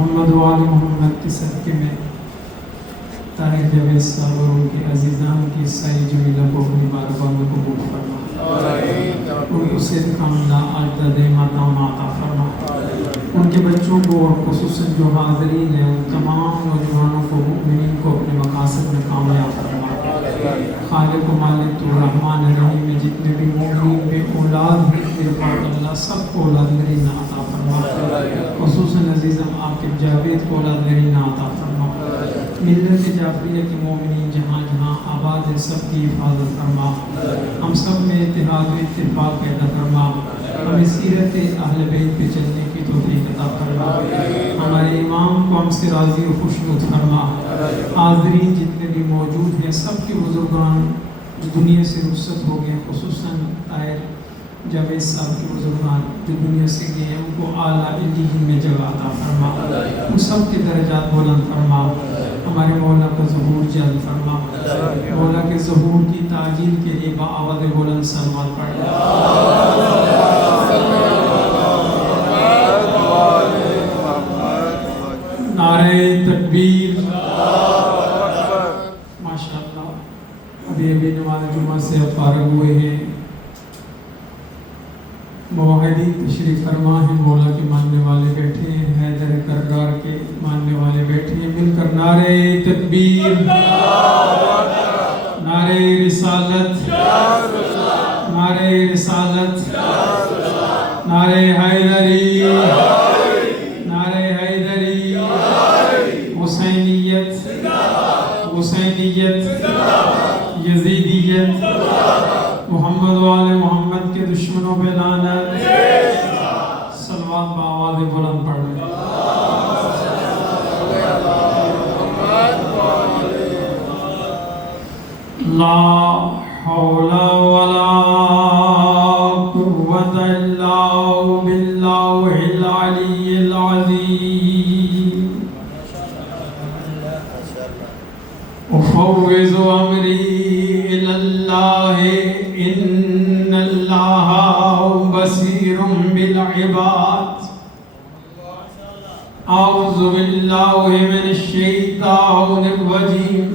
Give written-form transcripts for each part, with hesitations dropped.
محمد و آل محمد کے صدقے میں طاہر جاوید صاحب اور ان کے عزیزان کی ساری جمیلہ کو اپنی بارگاہ میں قبول فرما، ان کو صحت کاملہ عاجلہ دائمہ عطا فرما، ان کے بچوں کو اور خصوصاً جو حاضرین ہیں ان تمام نوجوانوں کو مومنین کو اپنے مقاصد میں کامیاب فرما۔ خالق و مالک تو رحمان رحیم میں جتنے بھی مومنین بے اولاد ہیں تیرے پاک اللہ سب کو اولاد نرینہ عطا فرما، خصوصاً عزیزم آپ کے جاوید کو اولاد نرینہ عطا فرما۔ ملت جعفریہ کے مومنین جہاں جہاں آباد ہیں سب کی حفاظت فرما، ہم سب میں اتحاد و اتفاق پیدا فرما، ہمیں سیرت اہل بیت پہ چلنے کی توفیق عطا فرما، ہمارے امام کو ہم سے راضی و خوشنود فرما۔ حاضرین جتنے بھی موجود ہیں سب کے بزرگان جو دنیا سے رخصت ہو گئے، خصوصاً طاہر جاوید صاحب کے بزرگان جو دنیا سے گئے ہیں ان کو اعلیٰ علیین میں جگہ عطا فرما، ان سب کے درجات بلند فرما، ہمارے مولا کا ظہور جلد فرما، مولا کے ظہور کی تعجیل کے لیے بآواز بلند صلوات پڑھ۔ نعرہ تکبیر، ماشاءاللہ ابھی نماز جمعہ سے فارغ ہوئے ہیں، موحدین تشریف فرما ہیں، مولا کے ماننے والے بیٹھے ہیں، حیدر کرار کے ماننے والے بیٹھے ہیں، مل کر نعرہ تکبیر، نعرہ رسالت، نعرہ رسالت، نعرہ حیدری، نعرہ حیدری، حسینیت، حسینیت، یزیدیت، محمد و آل محمد کے دشمنوں پہ لعنت، صلوات بآواز بلند پڑھ لیں۔ لا حول ولا قوة إلا بالله العلي العظيم، أفوض أمري إلى الله إن الله بصير بالعباد، أعوذ بالله من الشيطان الرجيم،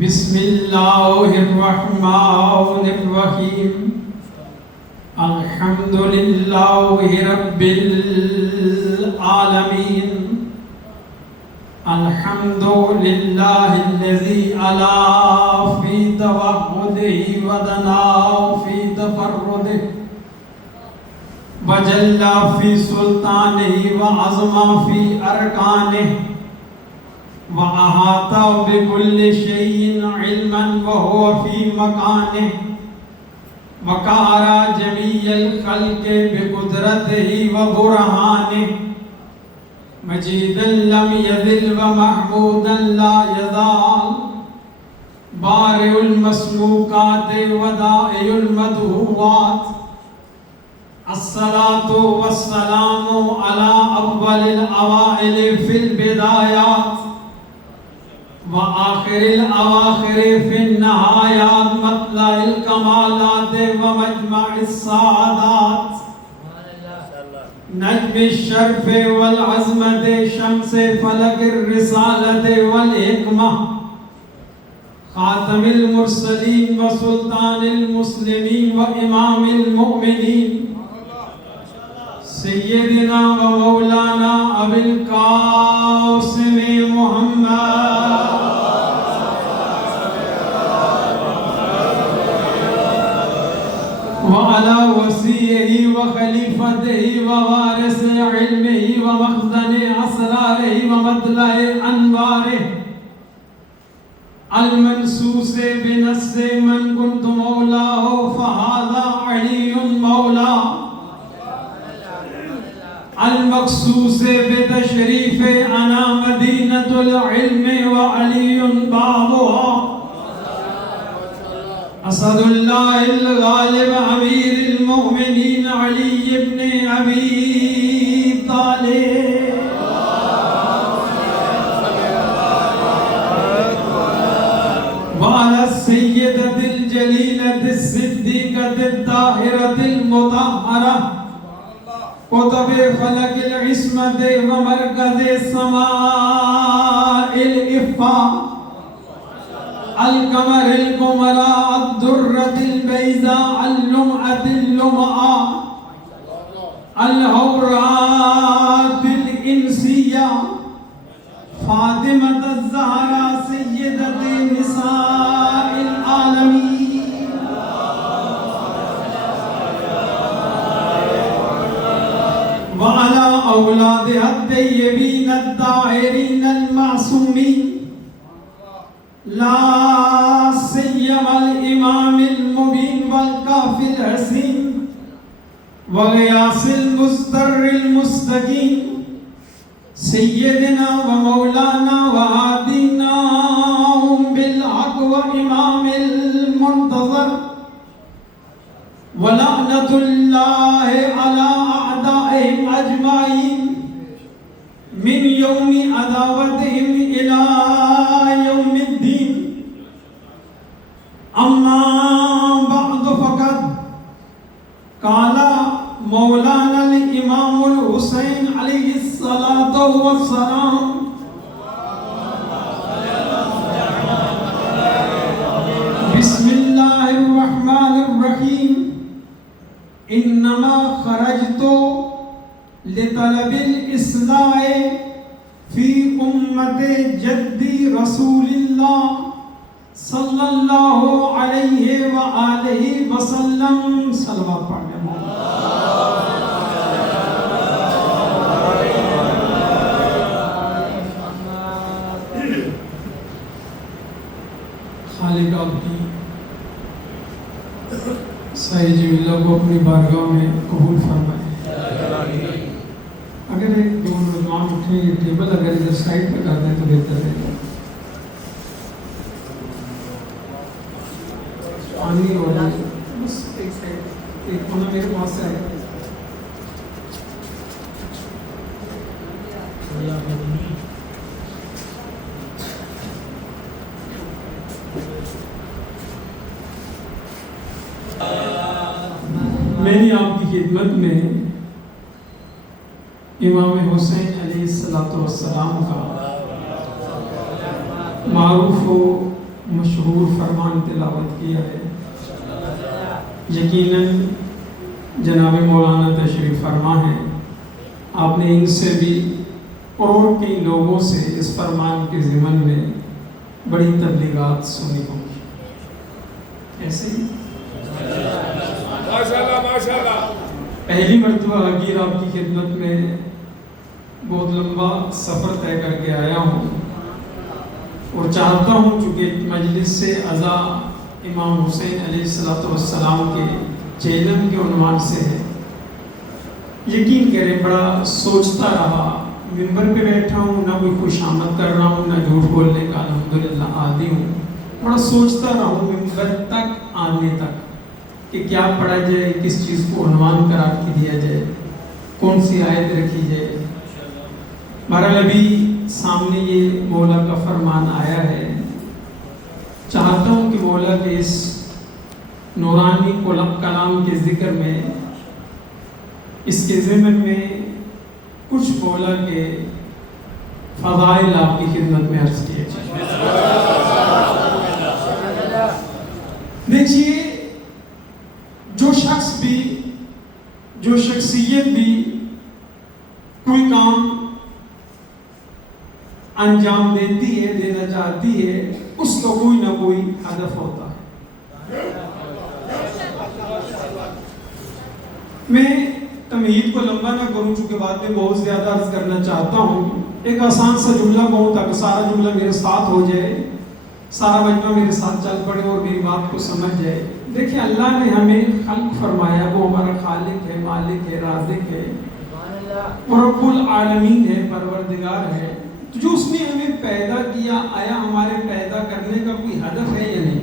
بسم الله الرحمن الرحيم، الحمد لله رب العالمين، الحمد لله الذي علا في توحده ودنا في تفرده، وجل في سلطانه وعظم في أركانه، وأحاط بكل شيء علما وهو في مكانه، وقهر جميع الخلق بقدرته وبرهانه، مجيدا لم يزل ومحمودا لا يزال، بارئ المسلوقات ودائع المدعوات، الصلاة والسلام على أول الأوائل في البدايات وآخر الأواخر في النهايات، مطلع الكمالات ومجمع السعادات، نجم الشرف والعظمت، شمس فلک الرسالت والحکمہ، خاتم المرسلین وسلطان المسلمین وامام المؤمنین، سیدنا و مولانا ابی القاسم محمد وعلى وصيه وخليفته ووارث علمه ومخزن اسراره ومطلع انواره، المنصوص بنص من كنت مولاه فهذا علي مولاه، المخصوص بتشریف انا مدینة العلم وعلی بابها، اسد اللہ الغالب امیر المؤمنین علی ابن ابی طالب، وعلى السیدة الجلیلة الصدیقة الطاہرة المطہرة، قطب فلك العصمة ومركز السماء الإفاء القمر القمراء الدرة البيضاء اللمعة اللمعاء الحورات الإنسية فاطمة الزهراء سيدة نساء العالمين وعلى أولادها الطيبين الطاهرين المعصومين لا سيما الإمام المبين والكافي الحسين وغياث المستر المستقيم سيدنا ومولانا وهادينا بالحق وإمام المنتظر ولعنة الله على أعدائهم أجمعين من يوم عداوتهم إلى يوم الدين أما بعد فقد قال مولانا الإمام الحسين عليه الصلاة والسلام بسم الله الرحمن الرحيم إنما خرجت لطلب الإصلاح في أمة جدي رسول الله صلی اللہ علیہ وآلہ وسلم صلوات پڑھنے خالق آپ کی صحیح جی اللہ کو اپنی بارگاہ میں قبول فرمائے اگر ایک دو نوجوان اٹھیں یہ ٹیبل اگر ادھر سائڈ پہ کر دیں تو بہتر ہے پانی ہو رہا ہے بس ایک سائڈ ایک کونا میرے پاس ہے میں نے آپ کی خدمت میں امام حسین علیہ السلام کا معروف و مشہور فرمان تلاوت کیا ہے یقیناً جناب مولانا تشریف فرما ہے آپ نے ان سے بھی اور کئی لوگوں سے اس فرمان کے ضمن میں بڑی تبلیغات سنی ہوگی ایسے ہی ماشاءاللہ پہلی مرتبہ حقیر آپ کی خدمت میں بہت لمبا سفر طے کر کے آیا ہوں اور چاہتا ہوں چونکہ مجلس سے عزا امام حسین علیہ السلام کے چیلم کے عنوان سے ہے یقین کریں بڑا سوچتا رہا منبر پہ بیٹھا ہوں نہ کوئی خوش آمد کر رہا ہوں نہ جھوٹ بولنے کا الحمدللہ عادی ہوں بڑا سوچتا رہا ہوں منبر تک آنے تک کہ کیا پڑھا جائے کس چیز کو عنوان قرار دیا جائے کون سی آیت رکھی جائے بہرحال ابھی سامنے یہ مولا کا فرمان آیا ہے چاہتا ہوں کہ مولا کے اس نورانی کلام کے ذکر میں اس کے ضمن میں کچھ مولا کے فضائل آپ کی خدمت میں عرض کیے جائیں دیکھیے جو شخص بھی جو شخصیت بھی کوئی کام انجام دیتی ہے دینا چاہتی ہے اس کا کوئی نہ کوئی ہدف ہوتا ہے میں تمہید کو لمبا نہ کروں چونکہ بعد میں بہت زیادہ عرض کرنا چاہتا ہوں ایک آسان سا جملہ کہوں تاکہ سارا جملہ میرے ساتھ ہو جائے سارا مجمع میرے ساتھ چل پڑے اور میری بات کو سمجھ جائے دیکھیں اللہ نے ہمیں خلق فرمایا وہ ہمارا خالق ہے مالک ہے رازق ہے رب العالمین ہے پروردگار ہے تو جو اس نے ہمیں پیدا کیا آیا ہمارے پیدا کرنے کا کوئی ہدف ہے یا نہیں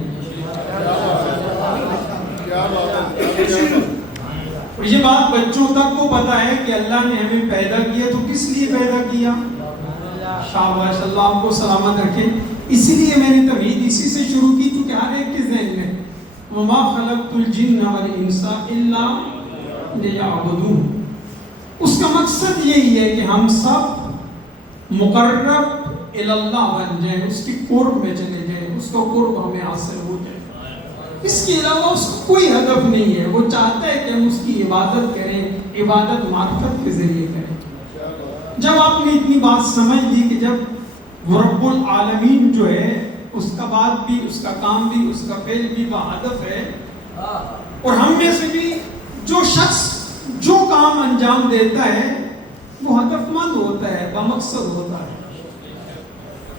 اور یہ بات بچوں تک کو پتا ہے کہ اللہ نے ہمیں پیدا کیا تو کس لیے پیدا کیا شاباش اللہ آپ کو سلامت رکھے اسی لیے میں نے تمہید اسی سے شروع کی چونکہ ہر ایک کے ذہن میں وَمَا خَلَقْتُ الْجِنَّ وَالْإِنسَ إِلَّا لِيَعْبُدُونَ اس کا مقصد یہی ہے کہ ہم سب مقرب اللہ بن جائیں، اس کی قرب میں چلے جائیں، اس کا قرب ہمیں حاصل ہو جائے۔ اس کے علاوہ اس کا کوئی ہدف نہیں ہے، وہ چاہتا ہے کہ ہم اس کی عبادت کریں، عبادت معرفت کے ذریعے کریں۔ جب آپ نے اتنی بات سمجھ لی کہ جب وہ رب العالمین جو ہے اس کا بات بھی، اس کا کام بھی، اس کا فعل بھی ہدف ہے، اور ہم میں سے بھی جو شخص جو کام انجام دیتا ہے وہ ہدف مند ہوتا ہے، بمقصد ہوتا ہے۔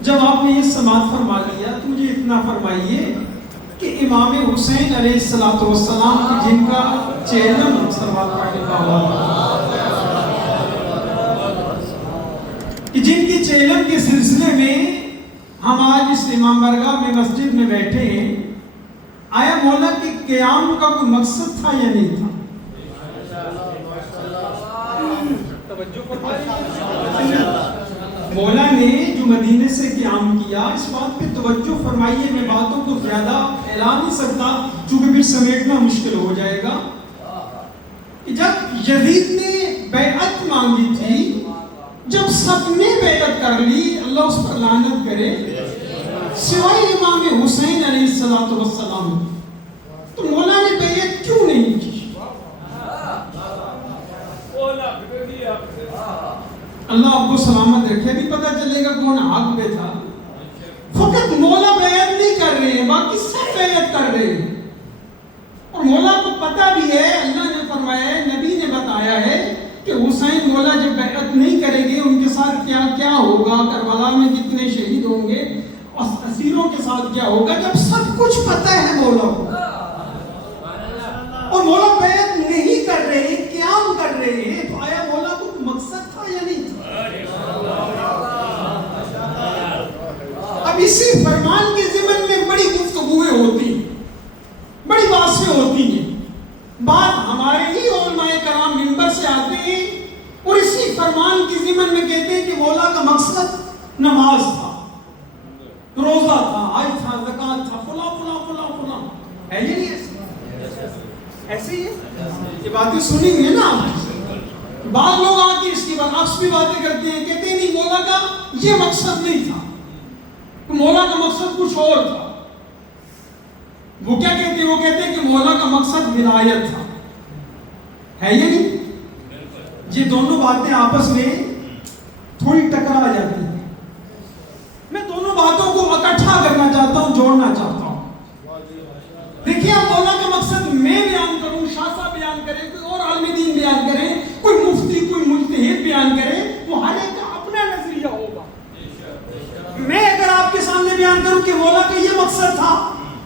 جب آپ نے یہ سماعت فرما لیا تو مجھے اتنا فرمائیے کہ امام حسین علیہ السلام جن کا چہلم سلوات پڑھنے کا ہوا، کہ جن کی چہلم کے سلسلے میں ہم آج اس امام برگاہ میں مسجد میں بیٹھے ہیں، آیا مولا کہ قیام کا کوئی مقصد تھا یا نہیں تھا؟ مولا نے جو مدینے سے قیام کیا، اس بات پہ توجہ فرمائیے، میں باتوں کو زیادہ پھیلا نہیں سکتا چونکہ پھر سمیٹنا مشکل ہو جائے گا، کہ جب یزید نے بیعت مانگی تھی، جب سب نے بیعت کر لی، اللہ اس پر لعنت کرے، سوائے امام حسین علیہ السلام، تو مولا نے بیعت کیوں نہیں کی؟ اللہ آپ کو سلامت رکھے، بھی پتہ چلے گا کون حق پہ تھا۔ فقط مولا بیعت نہیں کر رہے ہیں، باقی سب بیعت کر رہے ہیں، اور مولا کو پتہ بھی ہے، اللہ نے فرمایا ہے، نبی نے بتایا ہے کہ حسین مولا جب بیعت نہیں کریں گے ان کے ساتھ کیا کیا ہوگا، کربلا میں کتنے شہید ہوں گے، اور اسیروں کے ساتھ کیا ہوگا، جب سب کچھ پتہ ہے مولا کو، اور مولا بیعت نہیں کر رہے، قیام کر رہے ہیں، تو آیا مولا کو مقصد تھا یا نہیں تھا؟ اب اسی فرمان کے ضمن میں بڑی گفتگویں ہوتی ہیں، بڑی باتیں ہوتی ہیں، بات ہمارے ہی علماء کرام منبر سے آتے ہیں اور اسی فرمان کے ضمن میں کہتے ہیں کہ مولا کا مقصد نماز تھا، روزہ تھا، حج تھا، زکوٰۃ تھا، فلاں فلاں فلاں فلاں، ہے یہ نہیں ایسے ہی ہے؟ یہ باتیں سنی ہوئی ہے نا؟ بعض لوگ آ کے اس کی برعکس بھی باتیں کرتے ہیں، کہتے ہیں نہیں مولا کا یہ مقصد نہیں تھا، مولا کا مقصد کچھ اور تھا۔ وہ کیا کہتے ہیں؟ وہ کہتے ہیں کہ مولا کا مقصد ولایت تھا، ہے یہ نہیں؟ یہ دونوں باتیں آپس میں تھوڑی ٹکرا جاتی ہیں، میں دونوں باتوں کو اکٹھا کرنا چاہتا ہوں، جوڑنا چاہتا ہوں۔ دیکھیے اب مولا کا مقصد میں بیان کروں، شاہ صاحب بیان کریں، کوئی اور عالم دین بیان کریں، کوئی مفتی کوئی مجتہد بیان کرے، وہ ہر ایک کا اپنا نظریہ ہوگا۔ میں اگر آپ کے سامنے بیان کروں کہ مولا کا یہ مقصد تھا،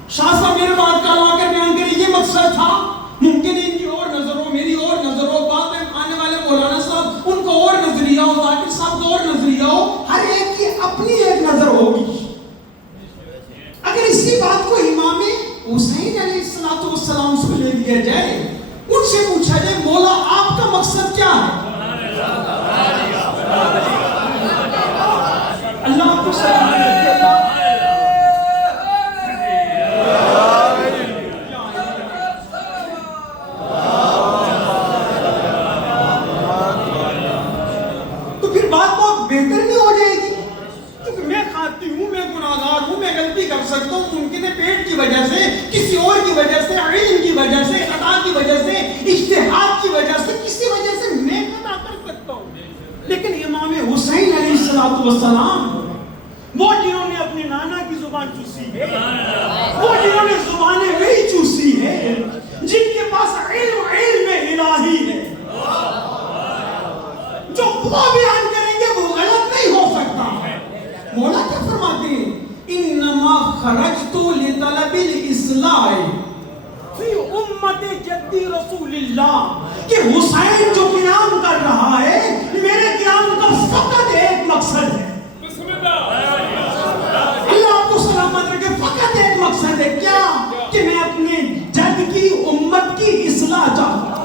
شاہ صاحب میرے بات کا لا کر بیان کریں یہ مقصد تھا، ممکن ہے ان کی اور نظر ہو، میری اور نظر ہو، بعد میں آنے والے مولانا صاحب ان کو اور نظریہ ہو، ذاکر صاحب کو اور نظریہ ہو، ہر ایک کی اپنی ایک نظر ہوگی۔ اگر اسی بات کو امام حسین علیہ السلام سے لے لیا جائے، ان سے پوچھا جائے مولا آپ کا مقصد کیا ہے؟ اللہ آپ کو سلامت رکھے گا۔ تو پھر بات بہت بہتر نہیں ہو جائے گی، کیونکہ میں کھاتی ہوں، میں گناہگار ہوں، میں غلطی کر سکتا ہوں، ممکن ہے پیٹ کی وجہ سے، کسی اور کی وجہ سے، علم کی وجہ سے، خطا کی وجہ سے، اجتہاد کی وجہ سے، کسی وجہ سے میں خطا کر سکتا ہوں، لیکن امام حسین علیہ السلام وہ جنہوں نے اپنے نانا کی زبان چوسی ہے، وہ جنہوں نے زبانیں وہی چوسی ہے، جن کے پاس علم الہی ہے، جو وہ بیان کریں گے وہ غلط نہیں ہو سکتا۔ مولا کیا فرماتے ہیں؟ انما خرجت لطلب الاصلاح فی امت جدی رسول اللہ، کہ حسین جو قیام کر رہا ہے، میرے قیام کا فقط ایک مقصد ہے، اللہ آپ کو سلامت رکھے، فقط ایک مقصد ہے، کیا؟ کہ میں اپنے جد کی امت کی اصلاح چاہتا ہوں۔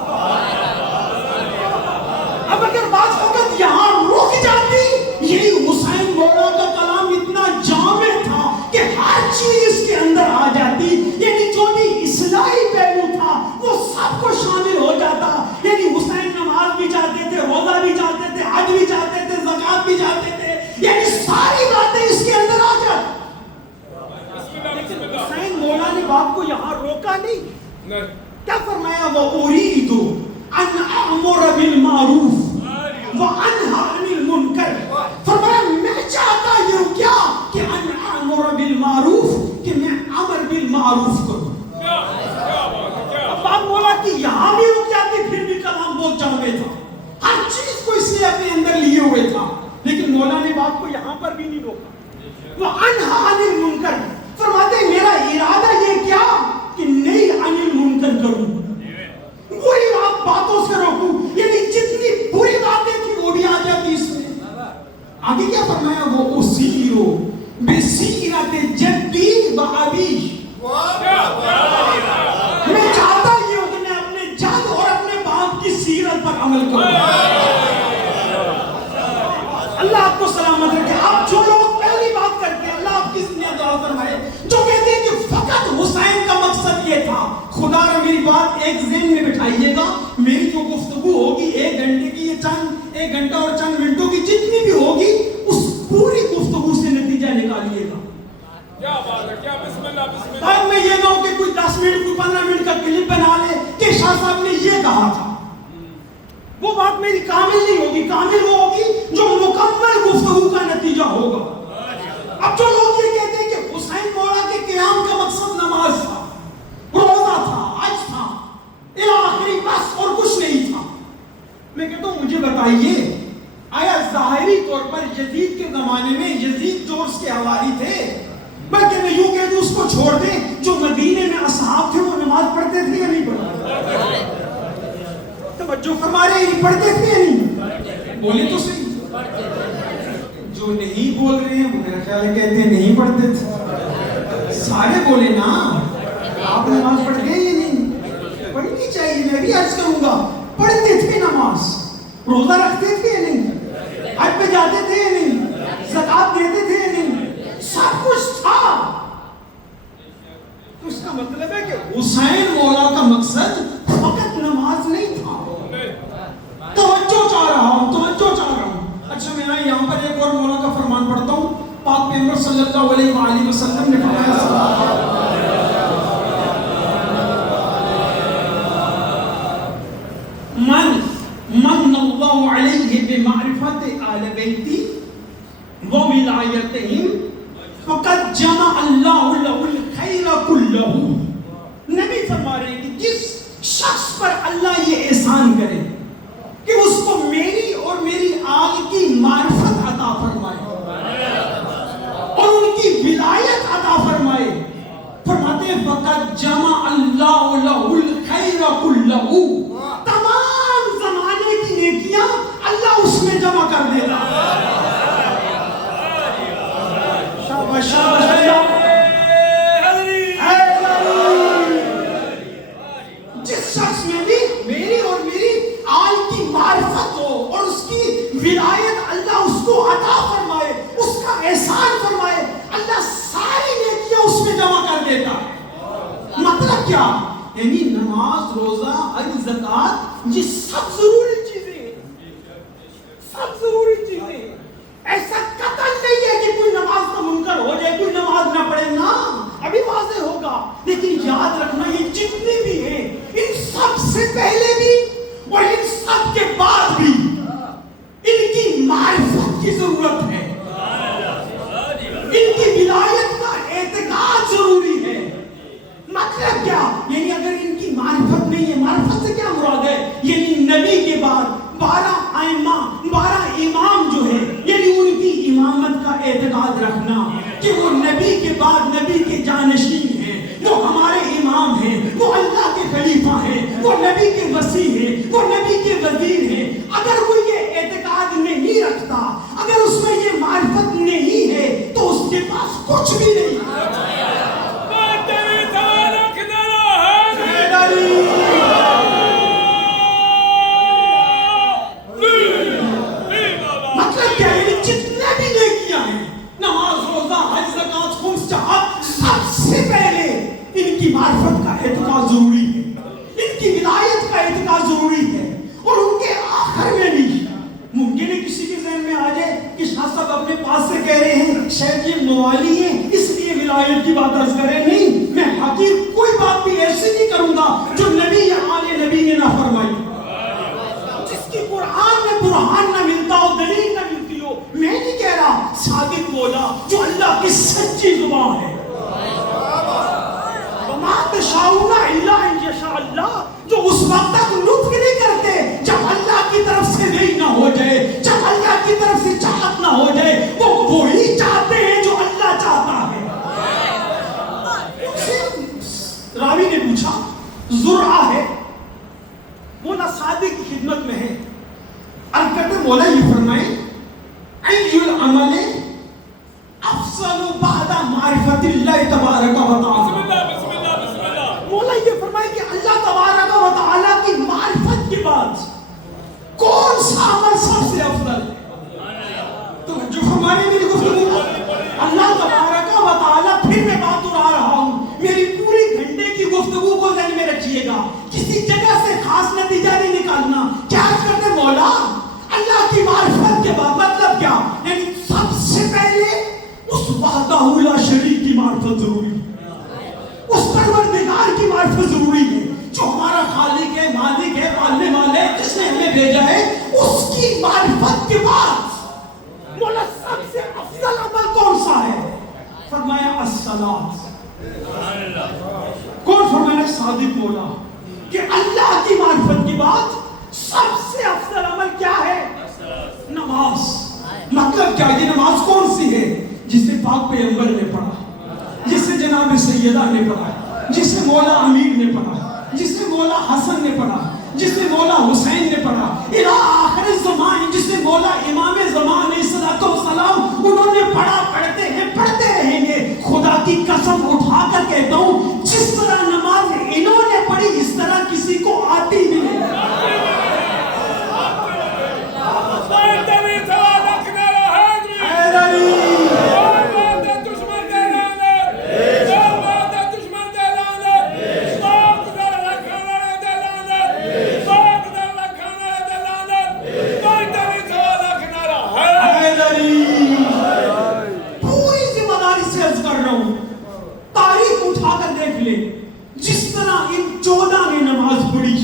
اب اگر بات فقط یہاں رک جاتی، یہی حسین مولا کا کلام اتنا جامع تھا کہ ہر چیز کے اندر آ جاتی، یعنی جو بھی اصلاحی پہلو تھا وہ سب کو شامل ہو جاتا، یعنی حسین نماز بھی چاہتے تھے، روزہ وأريد أن أأمر بالمعروف وأنهى عن المنکر. فرمایا میں چاہتا یہ ہوں کیا کہ ان أأمر بالمعروف کہ میں امر بالمعروف کروں. اب بات بولا کہ یہاں بھی رک جاتی پھر بھی کلام بہت جامع تھا, ہر چیز کو اس نے اپنے اندر لیے ہوئے تھا, لیکن مولا نے بات کو یہاں پر بھی نہیں روکا. وَأَنْهَى عَنِ الْمُنْكَرِ فرماتے ہیں میرا ارادہ یہ کیا کہ نہیں عن المنکر کروں, وہی باتوں سے روکوں, یعنی جتنی بری باتیں تھی وہ بھی آ جاتی اس میں. آگے کیا فرمایا, وہ اسیرو بسیرت جدی و ابی. میں چاہتا یہ ہوں کہ میں اپنے جد اور اپنے باپ کی سیرت پر عمل کروں. اللہ آپ کو سلامت رکھے. اب جو لوگ پہلی بات کرتے ہیں, اللہ آپ کی زندگی دعا فرمائے, جو کہتے ہیں کہ فقط حسین کا مقصد یہ تھا, خدا را میری بات ایک ذہن میں بٹھائیے گا, میری جو گفتگو ہوگی 1 گھنٹے کی, یہ چند 1 گھنٹہ اور چند منٹوں کی جتنی بھی ہوگی, اس پوری گفتگو سے نتیجہ نکالیے گا. کیا بات ہے, کیا بسم اللہ بسم اللہ. اب میں یہ نہ ہو کہ کوئی 10 منٹ کوئی 15 منٹ کا کلپ بنا لے کہ شاہ صاحب نے یہ کہا تھا, وہ بات میری کامل نہیں ہوگی. کامل وہ ہوگی جو مکمل گفتگو کا نتیجہ ہوگا. اب جو لوگ یہ کہتے ہیں کہ حسین مولا کے قیام کا مقصد نماز تھا, روزہ تھا, حج تھا, الی آخری, بس اور کچھ نہیں تھا, میں کہتا ہوں مجھے بتائیے آیا ظاہری طور پر یزید کے زمانے میں یزید جو اس کے حواری تھے, بلکہ میں یوں کہہ دوں اس کو چھوڑ دیں, جو مدینے میں اصحاب تھے وہ نماز پڑھتے تھے یا نہیں پڑھتے؟ توجہ فرما رہے ہیں, پڑھتے تھے یا نہیں؟ بولے تو صحیح. جو نہیں بول رہے ہیں وہ میرا خیال ہے کہتے ہیں نہیں پڑھتے تھے. سارے بولے نا, آپ نماز پڑھتے ہیں یا نہیں؟ پڑھنی چاہیے, میں بھی عرض کروں گا. پڑھتے تھے نماز, روزہ رکھتے تھے یا نہیں, حج پہ جاتے تھے یا نہیں, زکات دیتے تھے یا نہیں, سب کچھ تھا. تو اس کا مطلب ہے کہ حسین مولا کا مقصد فقط نماز نہیں تھا. توجہ چاہ رہا ہوں. اچھا میں یہاں پر ایک اور مولا کا فرمان پڑھتا ہوں. پاک پیغمبر صلی اللہ علیہ وآلہ وسلم نے فرمایا, من اللہ علیہ بمعرفت آل بیتی وولایتہم فقد جمع اللہ لہ الخیر کلہ. نبی فرما رہے ہیں کہ جس شخص پر اللہ یہ احسان کرے کہ اس کو میری اور میری آل کی معرفت عطا فرمائے اور ان کی ولایت عطا فرمائے, فرماتے ہیں فقد جمع اللہ لہ الخیر کلہ, تمام زمانے کی نیکیاں اللہ اس میں جمع کر دیتا. شاباش شاباش. جس شخص میں بھی میری اور میری آل کی معرفت ہو اور اس کی ولایت اللہ اس کو عطا فرمائے, اس کا احسان فرمائے, اللہ ساری نیکیاں اس میں جمع کر دیتا. مطلب کیا, یعنی نماز, روزہ, حج, زکات, یہ سب ضروری چیزیں ہیں, سب ضروری چیزیں ہیں. ایسا قطعاً نہیں ہے کہ کوئی نماز کا منکر ہو جائے, کوئی نماز نہ پڑھے, نا, ابھی واضح ہوگا. لیکن یاد رکھنا یہ جتنے بھی ہیں ان سب سے پہلے بھی اور ان سب کے بعد بھی ان کی معرفت کی ضرورت ہے, ان کی ولایت کا اعتقاد ضروری ہے. مطلب کیا, یعنی اگر ان کی معرفت نہیں ہے, معرفت سے کیا مراد ہے, یعنی نبی کے بعد 12 امام جو ہیں, یعنی ان کی امامت کا اعتقاد رکھنا کہ وہ نبی کے بعد نبی کے جانشین ہیں, وہ ہمارے امام ہیں, وہ اللہ کے خلیفہ ہیں, وہ نبی کے وسیع ہیں, وہ نبی کے وزیر ہیں. اگر وہ یہ اعتقاد نہیں رکھتا, اگر اس میں یہ معرفت نہیں ہے, تو اس کے پاس کچھ بھی نہیں. مطلب کیا ہے, جتنے بھی نیکیاں ہیں, نماز, روزہ, حج, زکات, خمس, جہاد, سب سے پہلے ان کی معرفت کا اعتقاد ضروری ہے, ان کی ولایت کا اعتقاد ضروری ہے. اور ان کے آخر میں بھی ممکن ہے کسی کے ذہن میں آ جائے کہ شاہ صاحب اپنے پاس سے کہہ رہے ہیں شاید یہ موالی ہیں اس لیے ولایت کی بات عرض کریں. نہیں, میں حق حقیر کوئی بات بھی ایسی نہیں کروں گا جو نبی یا آل نبی نے نہ فرمائی، جس کی قرآن میں برہان نہ ملتا ہو، دلیل نہ ملتی ہو۔ میں نہیں کہہ رہا، صادق مولا جو اللہ کی سچی زبان ہے، وَمَا تَشَاءُونَ إِلَّا أَن يَشَاءَ اللَّهُ، جو اس وقت تک نطق نہیں کرتے جب اللہ کی طرف سے وحی نہ ہو جائے، جب اللہ کی طرف سے چاہت نہ ہو جائے۔ وہ وہی چاہتے ہیں جو اللہ چاہتا ہے۔ راوی نے پوچھا، زرعہ ہے، مولا صادق کی خدمت میں ہے، عرض کرتے مولا یہ فرمائیں ای العمل افضل بعد معرفت اللہ تبارک و تعالی۔ مولا یہ فرمائے کہ اللہ تبارک و تعالی کی معرفت کے بعد کون سا عمل سب سے افضل ہے؟ تو جو ہماری میری گفتگو اللہ تبارک و تعالی، پھر میں بات اڑا رہا ہوں، میری پوری گھنٹے کی گفتگو کو ذہن میں رکھیے گا، کسی جگہ سے خاص نتیجہ نہیں نکالنا۔ کیا کرتے مولا اللہ کی معرفت کے بعد مطلب کیا؟ یعنی سب سے پہلے اس وحدہ لا شریک کی معرفت ضروری ہے، اس پروردگار کی معرفت ضروری ہے، جو ہمارا خالق ہے، مالک ہے، پالنے والا ہے، جس نے ہمیں بھیجا ہے، اس کی معرفت کے بعد مولا سب سے افضل عمل کون سا ہے؟ فرمایا الصلاۃ۔ کون فرمایا؟ صادق مولا کہ اللہ کی معرفت کے بعد سب سے افضل عمل کیا ہے؟ نماز۔ مطلب کیا؟ یہ نماز کون سی ہے؟ جسے پاک پیغمبر نے پڑھا، جسے جناب سیدہ نے پڑھا، جسے مولا امیر نے پڑھا، جسے مولا حسن نے پڑھا، جسے مولا حسین نے پڑھا، الى آخر زمان جسے مولا امام زمان علیہ السلام انہوں نے پڑھا، پڑھتے ہیں، پڑھتے رہیں گے۔ خدا کی قسم اٹھا کر کہتا ہوں، جس طرح نماز انہوں نے پڑھی اس طرح کسی کو آتی نہیں۔ جس طرح ان 14 نے نماز پڑھی،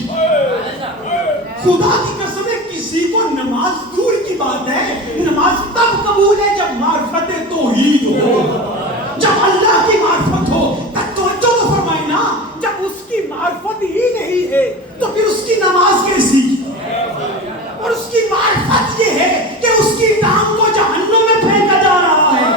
خدا کی قسم ہے کسی کو نماز دور کی بات ہے، نماز تب قبول ہے جب معرفت توحید ہو، جب اللہ کی معرفت ہو۔ توجہ تو فرمائے نا، جب اس کی معرفت ہی نہیں ہے تو پھر اس کی نماز کیسی؟ اور اس کی معرفت یہ ہے کہ اس کی ٹانگ کو جہنم میں پھینکا جا رہا ہے۔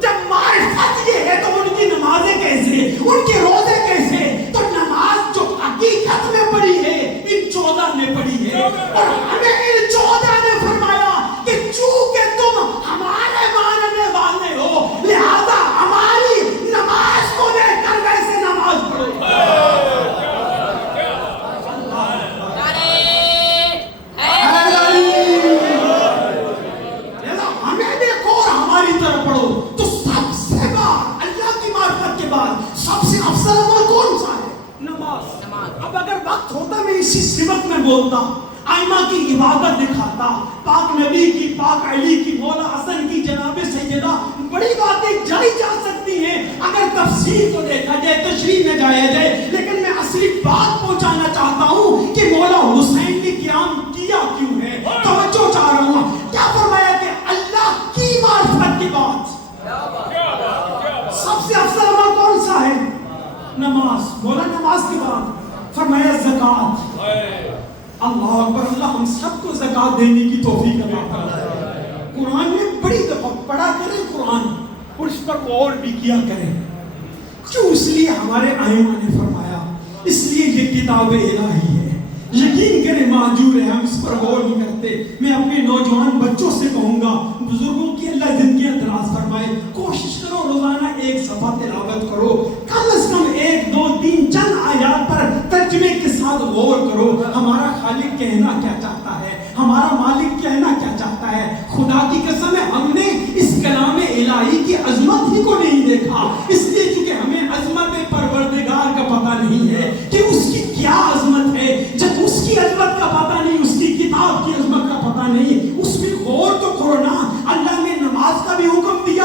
جب معرفت یہ ہے تو ان کی نمازیں کیسے، ان کے روزے کیسے؟ تو نماز جو حقیقت میں پڑھی ہے ان 14 نے پڑھی ہے، اور ہمیں ان 14 نے فرمایا کہ چونکہ تم ہمارے ماننے والے ہو لہذا ہماری نماز کو لے کر ویسے نماز پڑھو۔ ہمیں دیکھو اور ہماری طرف پڑھو۔ تو سب سے بعد اللہ کی معرفت کے بعد سب سے افضل عمل کون سا ہے؟ نماز۔ اب اگر وقت ہوتا میں اسی سمت میں بولتا، آئمہ کی عبادت دکھاتا، پاک نبی کی، پاک علی کی، مولا حسن کی، جناب سیدہ، بڑی باتیں جائی جا سکتی ہیں اگر تفصیل کو دیکھا جائے، تشریح میں جایا جائے، لیکن میں اصلی بات پہنچانا چاہتا ہوں کہ مولا حسین نے قیام کیا کیوں ہے۔ توجہ چاہ رہا ہوں، کیا فرمایا کہ اللہ کی معرفت کے بعد سب سے افضل عمل کون سا ہے؟ نماز۔ بولا نماز کے بعد فرمایا زکوٰۃ۔ اللہ اکبر، اللہ ہم سب کو زکوٰۃ دینے کی توفیق عطا فرمائے۔ قرآن میں بڑی دفعہ پڑھا کریں قرآن اور اس پر غور بھی کیا کریں۔ کیوں؟ اس لیے ہمارے ائمہ نے فرمایا، اس لیے یہ کتاب الہی ہے، یقین کریں معجور ہے، ہم اس پر غور نہیں کرتے۔ میں اپنے نوجوان بچوں سے کہوں گا، بزرگوں کی اللہ زندگیاں دراز فرمائے، کوشش کرو روزانہ ایک صفحہ تلاوت کرو، کم از کم 1 2 3 چند آیات پر ترجمے کے ساتھ غور کرو۔ ہمارا خالق کہنا کیا چاہتا ہے، ہمارا مالک کہنا کیا چاہتا ہے۔ خدا کی قسم ہے ہم نے اس کلام الہی کی عظمت ہی کو نہیں دیکھا، اس لیے چونکہ ہمیں عظمت پروردگار کا پتہ نہیں ہے کہ اس کی کیا عظمت ہے۔ جب اس کی عظمت کا پتہ نہیں، اس کی کتاب کی عظمت کا پتہ نہیں، اس میں غور تو کرو نا۔ اللہ نے نماز کا بھی حکم دیا،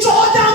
14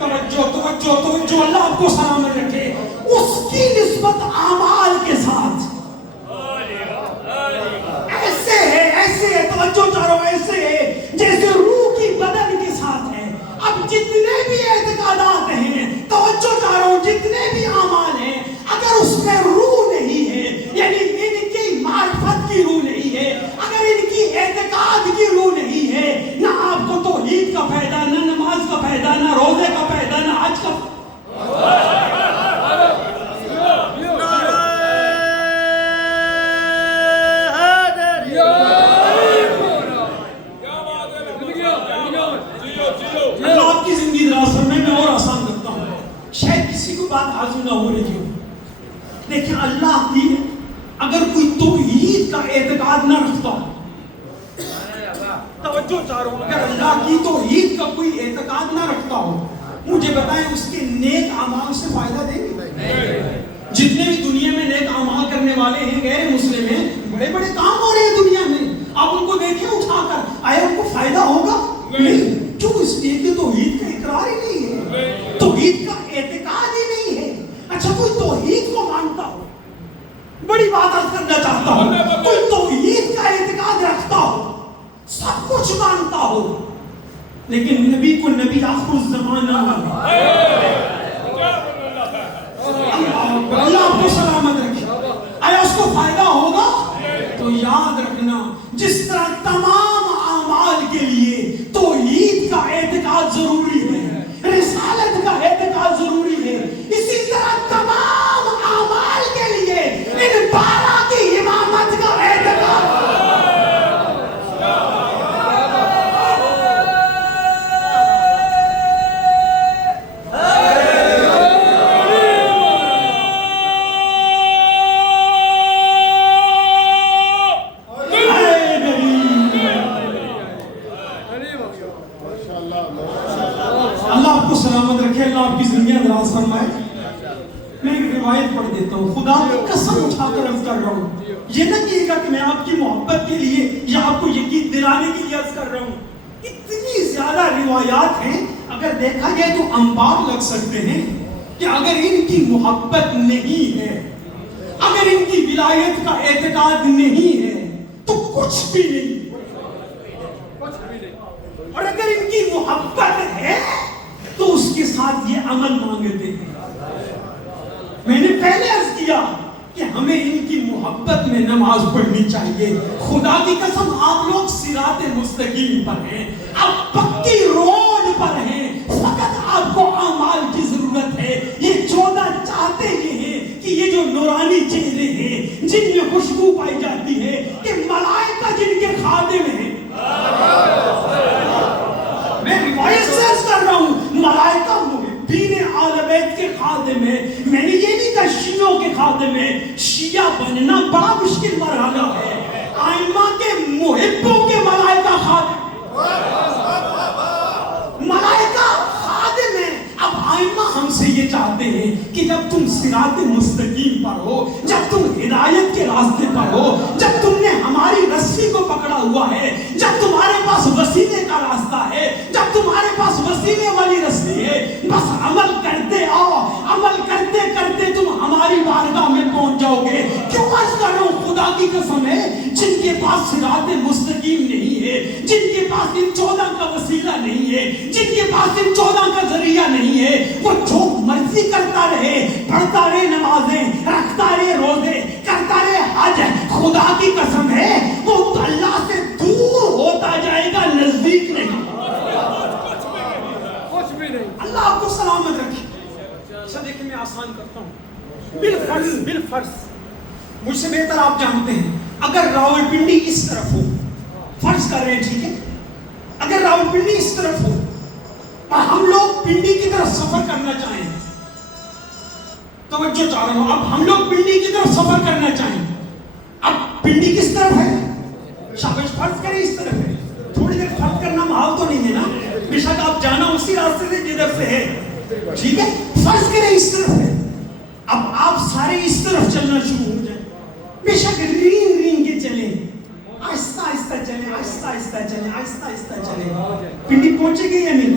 توجہ توجہ توجہ، اللہ آپ کو سلامت رکھے، اس کی نسبت اعمال کے ساتھ ایسے ہے توجہ چاروں، ایسے ہے جیسے روح کی بدن کے ساتھ ہے۔ اب جتنے بھی اعتقادات ہیں توجہ چاروں، جتنے بھی اعمال ہیں، اگر اس میں روح نہیں ہے، یعنی ان کی معرفت کی روح نہیں ہے، اگر ان کی اعتقاد کی روح نہیں ہے، نہ آپ کو توحید کا فائدہ، نہ نماز کا فائدہ، نہ روزے کا فائدہ، نہ حج کا بات حاصل نہ ہو رہی ہو، لیکن اللہ کی اگر کوئی توحید کا اعتقاد نہ رکھتا ہو، توجہ چاروں، اگر اللہ کی توحید کا کوئی اعتقاد نہ رکھتا ہو، مجھے بتائیں اس کے نیک اعمال سے فائدہ دیں گے؟ جتنے بھی دنیا میں نیک اعمال کرنے والے ہیں، غیر مسلم ہیں، بڑے بڑے کام ہو رہے ہیں دنیا میں، آپ ان کو دیکھیں اٹھا کر، آیا ان کو فائدہ ہوگا؟ نہیں، کیوں؟ اس لیے کہ توحید کا اقرار ہی نہیں ہے، توحید کا اعتقاد ہی نہیں ہے۔ اچھا کوئی توحید کو مانتا ہو، بڑی بات عرض کرنا چاہتا ہوں، کوئی توحید کا اعتقاد رکھتا ہو، سب کچھ مانتا ہو، لیکن نبی کو نبی آخر الزمانہ، اللہ آپ کو سلامت رکھے، آیا اس کو فائدہ ہوگا؟ تو یاد رکھنا، جس طرح تمام اعمال کے لیے توحید کا اعتقاد ضروری ہے، رسالت کا اعتقاد ضروری ہے، اسی طرح تمام اعمال کے لیے ان 12 کی امامت کا اعتقاد۔ اللہ آپ کو سلامت رکھے، اللہ آپ کی زندگیاں دراز فرمائے۔ میں ایک روایت پڑھ دیتا ہوں، خدا کی قسم اٹھا کر عرض کر رہا ہوں، یہ نہ کہے گا کہ میں آپ کی محبت کے لیے یا آپ کو یقین دلانے کے لیے عرض کر رہا ہوں۔ اتنی زیادہ روایات ہیں، اگر دیکھا جائے تو انبار لگ سکتے ہیں کہ اگر ان کی محبت نہیں ہے، اگر ان کی ولایت کا اعتقاد نہیں ہے تو کچھ بھی نہیں، اور اگر ان کی محبت ہے تو اس کے ساتھ یہ عمل مانگتے ہیں۔ میں نے پہلے عرض کیا کہ ہمیں ان کی محبت میں نماز پڑھنی چاہیے۔ خدا کی قسم آپ لوگ صراط مستقیم پر ہیں، آپ پکی روڈ پر ہیں، فقط آپ کو اعمال کی ضرورت ہے۔ یہ 14 چاہتے یہ ہیں کہ یہ جو نورانی چہرے ہیں جن میں خوشبو پائی جاتی ہے، کہ ملائکہ جن کے خادم ہیں، میں روایت سے عرض کر رہا ہوں، ملائکہ محبین آل بیت کے خادم ہیں۔ میں نے یہ نہیں کہا شیعوں کے خادم ہیں، شیعہ بننا بڑا مشکل مرحلہ ہے، آئمہ کے محبوں کے ملائکہ خادم، ملائکہ خادم ہیں۔ اب آئمہ ہم سے یہ چاہتے ہیں کہ جب تم صراط مستقیم پر ہو، جب تم ہدایت کے راستے پر ہو، جب تم نے ہماری رسی کو پکڑا ہوا ہے، جب تمہارے پاس وسیلے کا راستہ ہے، جب تمہارے پاس وسیلے والی رسی ہے، بس عمل کرتے آؤ، عمل کرتے کرتے تم ہماری بارگاہ میں پہنچ جاؤ گے۔ کیوں عرض کر رہا ہوں؟ خدا کی قسم ہے، جن کے پاس صراط مستقیم نہیں ہے، جن کے پاس ان 14 کا وسیلہ نہیں ہے، جن کے پاس ان 14 کا ذریعہ نہیں ہے، وہ جو مرضی کرتا رہے، پڑھتا رہے نمازیں، رکھتا رہے روزے، کرتا رہے حج، خدا کی قسم ہے وہ اللہ سے دور ہوتا جائے گا، نزدیک نہیں۔ اللہ آپ کو سلامت رکھے۔ اچھا دیکھیں، میں آسان کرتا ہوں، بالفرض مجھ سے بہتر آپ جانتے ہیں، اگر راولپنڈی اس طرف ہو، فرض کر رہے ہیں، ٹھیک ہے، اگر راولپنڈی اس طرف ہو اور ہم لوگ پنڈی کی طرف سفر کرنا چاہیں، توجہ چاہ رہا ہوں، اب ہم لوگ پنڈی کی طرف سفر کرنا چاہیں، اب پنڈی کس طرف ہے؟ شاباش، فرض کریں اس طرف ہے، تھوڑی دیر فرض کرنا محال تو نہیں ہے نا، بے شک آپ جانا اسی راستے سے جدھر سے ہے، ٹھیک ہے، فرض کریں اس طرف ہے، اب آپ سارے اس طرف چلنا شروع ہو جائیں، بے شک رینگ رینگ کے چلیں، آہستہ آہستہ چلیں، آہستہ آہستہ چلیں، آہستہ آہستہ چلیں، پنڈی پہنچے گی یا نہیں؟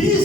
20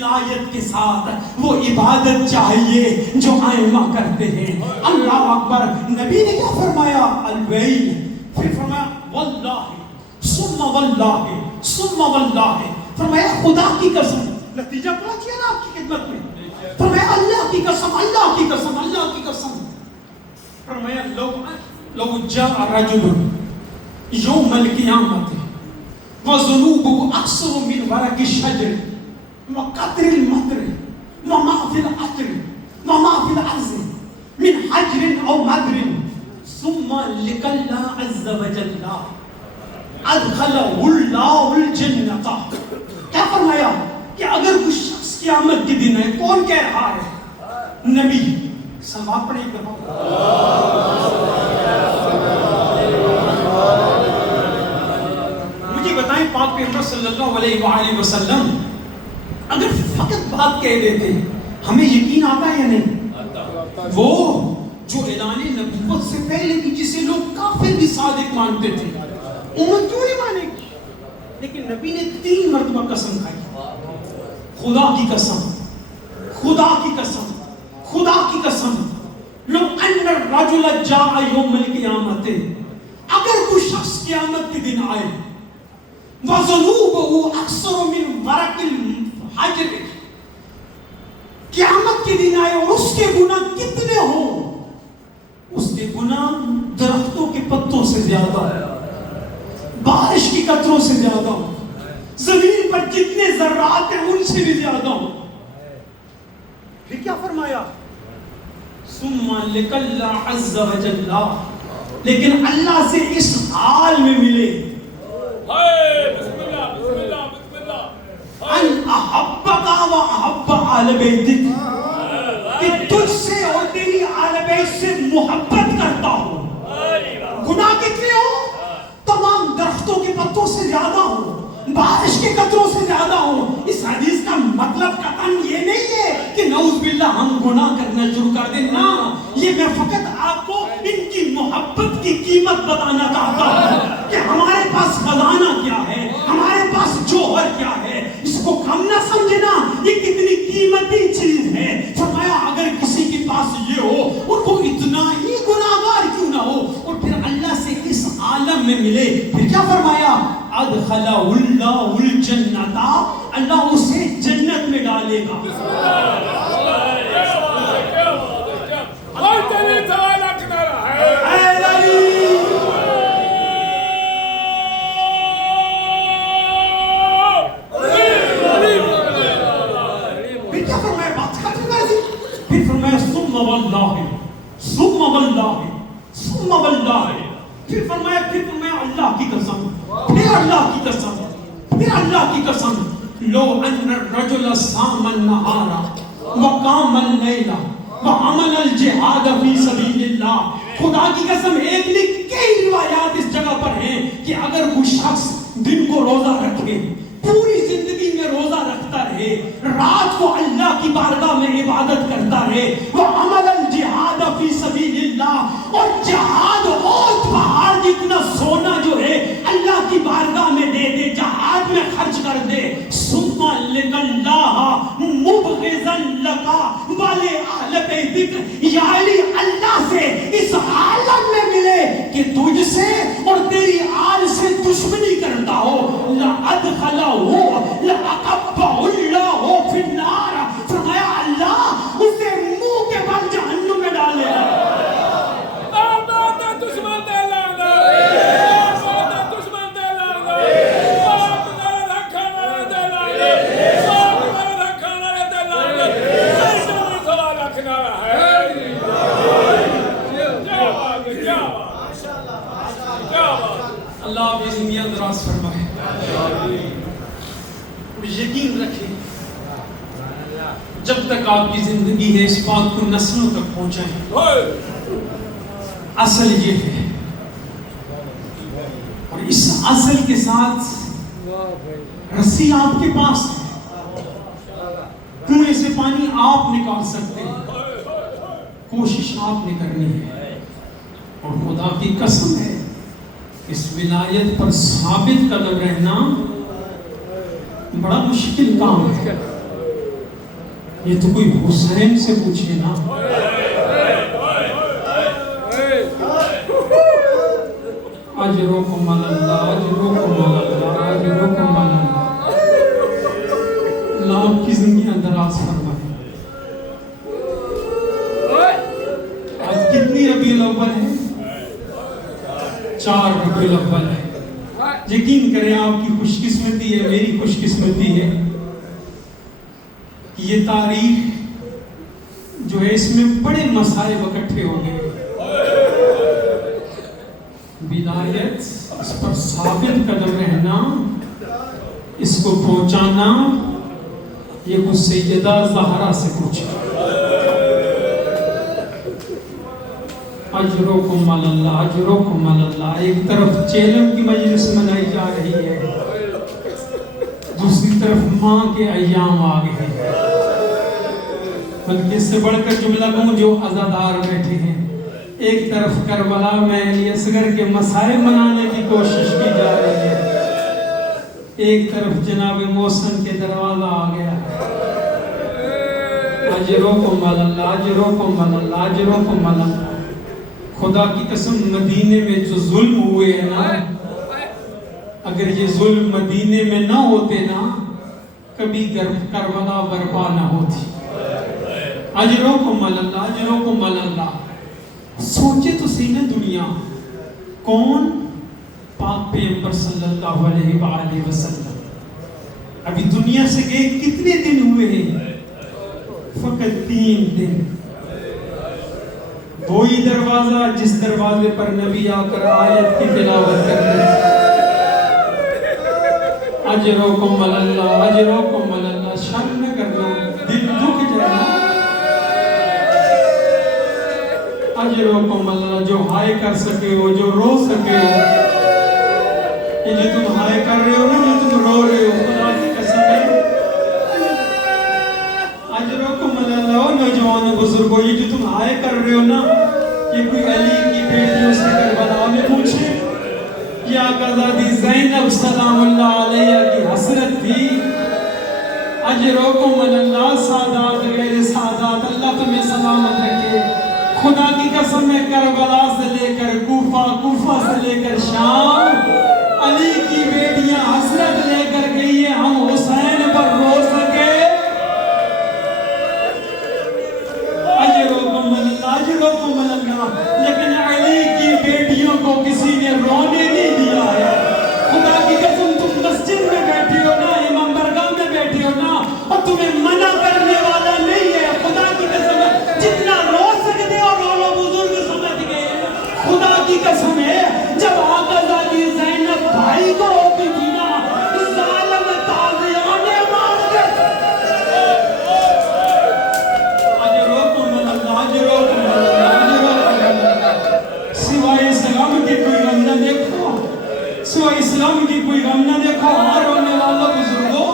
ولایت کے ساتھ وہ عبادت چاہیے جو ائمہ کرتے ہیں. اللہ اکبر. نبی نے کیا فرمایا؟ الویل. پھر فرمایا واللہ ثم واللہ ثم واللہ. فرمایا خدا کی قسم. نتیجہ پہنچ گیا نا آپ کی خدمت میں. فرمایا اللہ کی قسم, اللہ کی قسم, اللہ کی قسم. فرمایا لو جاء رجل یوم القیامت وذنوبه اکثر من ورق الشجر وقطر المطر وما في العطر وما في الارض من حجر او مدر ثم لقى الله عز وجل ادخله الله الجنة. کیا فرمایا کہ اگر کوئی شخص قیامت کے دن ہے, کون کہہ رہا ہے؟ نبی. سماع پڑھیں ایک دفعہ. مجھے بتائیں پاک پیغمبر صلی اللہ علیہ وآلہ وسلم اگر فقط بات کہہ دیتے ہمیں یقین آتا ہے یا نہیں؟ وہ جو اعلان نبوت سے پہلے کی جسے لوگ کافر بھی صادق مانتے تھے, امت کیوں نہیں مانے گی؟ لیکن نبی نے 3 مرتبہ قسم کھائی. خدا کی قسم, خدا کی قسم, خدا کی قسم. لو ان الرجل جاء یوم القیامت, اگر کوئی شخص قیامت کے دن آئے, وذنوبه اکثر من ورق الحجر, قیامت کے دن آئے اور اس کے گناہ کتنے ہوں؟ اس کے گناہ درختوں کے پتوں سے زیادہ, بارش کی قطروں سے زیادہ, زمین پر جتنے ذرات ہیں ان سے بھی زیادہ ہوں. پھر کیا فرمایا؟ ثم لقى الله عز وجل, لیکن اللہ سے اس حال میں ملے. بسم اللہ بسم اللہ بسم اللہ. ان احبک و احب آل بیتک, کہ تجھ سے اور تیری آل بیت سے محبت کرتا ہوں. گناہ کتنے ہوں؟ تمام درختوں کے پتوں سے زیادہ ہوں, بارش کے قطروں سے زیادہ ہوں. اس حدیث کا مطلب قطعاً یہ نہیں ہے کہ نعوذ باللہ ہم گناہ کرنا شروع کر دیں. نہ, یہ میں فقط آپ کو ان کی محبت کی قیمت بتانا چاہتا ہوں کہ ہمارے پاس خزانہ کیا ہے, ہمارے پاس جوہر کیا ہے. اس کو کم نہ سمجھنا, یہ کتنی قیمتی چیز ہے. فرمایا اگر کسی کے پاس یہ ہو اور وہ اتنا ہی گناہگار کیوں نہ ہو اور پھر اللہ سے اس عالم میں ملے, پھر کیا فرمایا؟ ادخلہ اللہ الجنۃ, اللہ اسے جنت میں ڈالے گا. پھر کیا فرمایا؟ بات ختم کر دی. پھر فرمایا ثم واللہ ثم واللہ ثم واللہ. پھر فرمایا اللہ کی قسم, پھر اللہ کی قسم, پھر اللہ کی قسم. لو ان الرجل صام النهار وقام الليل وعمل الجهاد في سبيل اللہ. خدا کی قسم, ایک نہیں کئی روایات اس جگہ پر ہیں کہ اگر کوئی شخص دن کو روزہ رکھے, پوری زندگی میں روزہ رکھتا رہے, رات کو اللہ کی بارگاہ میں عبادت کرتا رہے, وہ عمل الجہاد فی سبیل اللہ, اور جہاد اور پہاڑ جتنا سونا جو ہے اللہ کی بارگاہ میں دے دے, جہاد میں خرچ کر دے. ثم لقى الله مبغضا لك ولأهل بيتك, یعنی اللہ سے اس عالم میں ملے کہ تجھ سے اور تیری آل سے دشمنی کرتا ہو. لأدخله لأكبه الله في النار. فرمایا اللہ اسے منہ کے بل جہنم میں ڈالے گا. اللہ آپ کی زندگیاں دراز فرمائے. یقین رکھیں جب تک آپ کی زندگی ہے اس بات کو نسلوں تک پہنچائیں. اصل یہ ہے, اور اس اصل کے ساتھ رسی آپ کے پاس ہے, کنویں سے پانی آپ نکال سکتے ہیں, کوشش آپ نے کرنی ہے. اور خدا کی قسم ہے اس ولایت پر ثابت قدم رہنا بڑا مشکل کام ہے. یہ تو کوئی حسین سے پوچھئے نا. اجرکم اللہ اجرکم اللہ اجرکم اللہ. اللہ آپ کی زندگیاں دراز فرمائے. آج کتنی ربیع الاول ہے؟ 4 ربیع الاول ہے. یقین کریں آپ کی خوش قسمتی ہے, میری خوش قسمتی ہے کہ یہ تاریخ جو ہے اس میں بڑے مصائب اکٹھے ہو گئے. بدایت اس پر ثابت قدم رہنا, اس کو پہنچانا, یہ کچھ سیدہ زہرا سے پوچھا. اجرکم اللہ اجرکم اللہ. ایک طرف چیلم کی مجلس منائی جا رہی ہے, دوسری طرف ماں کے ایام آ گئے ہیں. بلکہ اس سے بڑھ کر جملہ کہوں جو عزادار بیٹھے ہیں, ایک طرف کربلا میں علی اصغر کے مسائل منانے کی کوشش کی جا رہی ہے, ایک طرف جناب محسن کے دروازہ آ گیا. اجرکم اللہ اجرکم اللہ اجرکم اللہ. خدا کی قسم مدینے میں جو ظلم ہوئے ہیں نا, اگر یہ ظلم مدینے میں نہ ہوتے نا, کبھی کربلا برپا نہ ہوتی. اجرکم اللہ اجرکم اللہ. سوچے تو صحیح نا دنیا, کون؟ پاک پیغمبر صلی اللہ علیہ وآلہ وسلم ابھی دنیا سے گئے کتنے دن ہوئے ہیں؟ فقط 3 دن. وہی دروازہ جس دروازے پر نبی آ کر آیت کی تلاوت کرتے ہیں. اجرکم اللہ اجرکم اللہ. شرم نہ کرنا, دل دکھ جائے. اجرکم اللہ. جو ہائے کر سکے ہو, جو رو سکے ہو, یہ جو تم ہائے کر رہے ہو نا, جو تم رو رہے ہو, خدا کی قسم ہے. اجرکم اللہ. نوجوان بزرگوں, یہ جو تم ہائے کر رہے ہو نا, یہ کوئی علی کی بیٹیوں سے کربلا میں پوچھے, یہ آقازادی زینب سلام اللہ علیہ کی حسرت تھی. اجرکم اللہ. سادات غیر سادات, اللہ تمہیں سلامت رکھے. خدا کی قسم ہے, کربلا سے لے کر کوفہ, کوفہ سے لے کر شام, علی کی بیٹیاں حسرت لے کر گئی ہے, ہم حسین پر رو سکے. اجرکم اللہ اجرکم اللہ. لیکن علی کی بیٹیوں کو کسی نے رونے نہیں دیا ہے. خدا کی قسم تم مسجد میں بیٹھے ہو نا, امام برگاہ میں بیٹھے ہو نا, اور تمہیں منع کرنے والا نہیں ہے. خدا کی قسم ہے, جتنا رو سکتے ہو رو لو, بزرگ سمجھ گئے. خدا کی قسم ہے, جب آقازادی زینب بھائی کو ہوتی تھی نا, ظالم تازیانے مارتے. اجرکم اللہ اجرکم اللہ. سوائے اسلام کی کوئی غم نہ دیکھو, سوائے اسلام کی کوئی غم نہ دیکھو. ہاں رونے والا بزرگوں,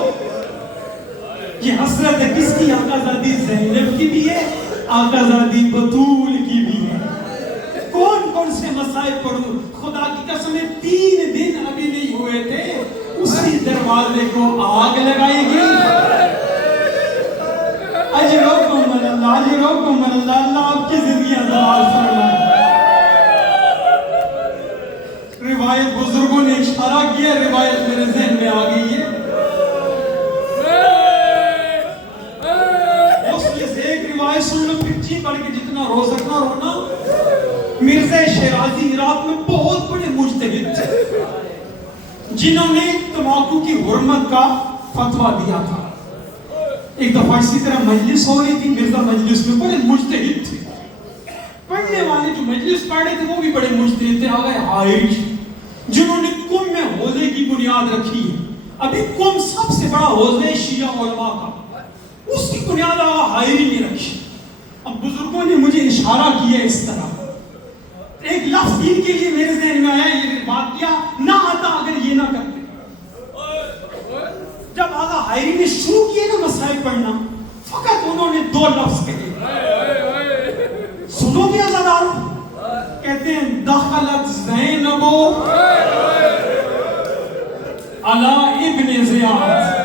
یہ حسرت کس کی؟ آقازادی زینب کی بھی ہے, آقازادی بطول کی بھی ہے. کون کون سے مسائل پڑھوں؟ خدا کی قسم 3 دن ابھی نہیں ہوئے تھے, اسی دروازے کو آگ لگائی گئی. اجرکم اللہ اجرکم اللہ. اللہ آپ کی زندگیاں دراز فرمائے. روایت بزرگوں نے اشارہ کیا, روایت میرے ذہن میں آ گئی ہے. ایک روایت سن لو, پھر جی پڑھ کے جتنا رو سکنا رونا. مرزا شیرازی عراق میں بہت بڑے مجتہد تھے, جنہوں نے تمباکو کی حرمت کا فتویٰ دیا تھا. ایک دفعہ اسی طرح مجلس ہو رہی تھی, مرزا مجلس میں بڑے مجتہد تھے. پڑھنے والے جو مجلس پڑھ رہے تھے وہ بھی بڑے مجتہد تھے. آگئے حائری, جنہوں نے قم میں حوضے کی بنیاد رکھی ہے. ابھی قم سب سے بڑا حوضہ شیعہ علماء کا, اس کی بنیاد آقا حائری نے رکھی. اب بزرگوں نے مجھے اشارہ کیا اس طرح, ایک لفظ ان کے لیے میرے ذہن میں آیا, یہ واقعہ نہ آتا اگر یہ نہ کرتے. جب آقا حائری نے شروع کیے نا مسائل پڑھنا, فقط انہوں نے 2 لفظ کہے. سنو گے عزادار, کہتے ہیں دخلت زینب علی ابن زیاد.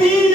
3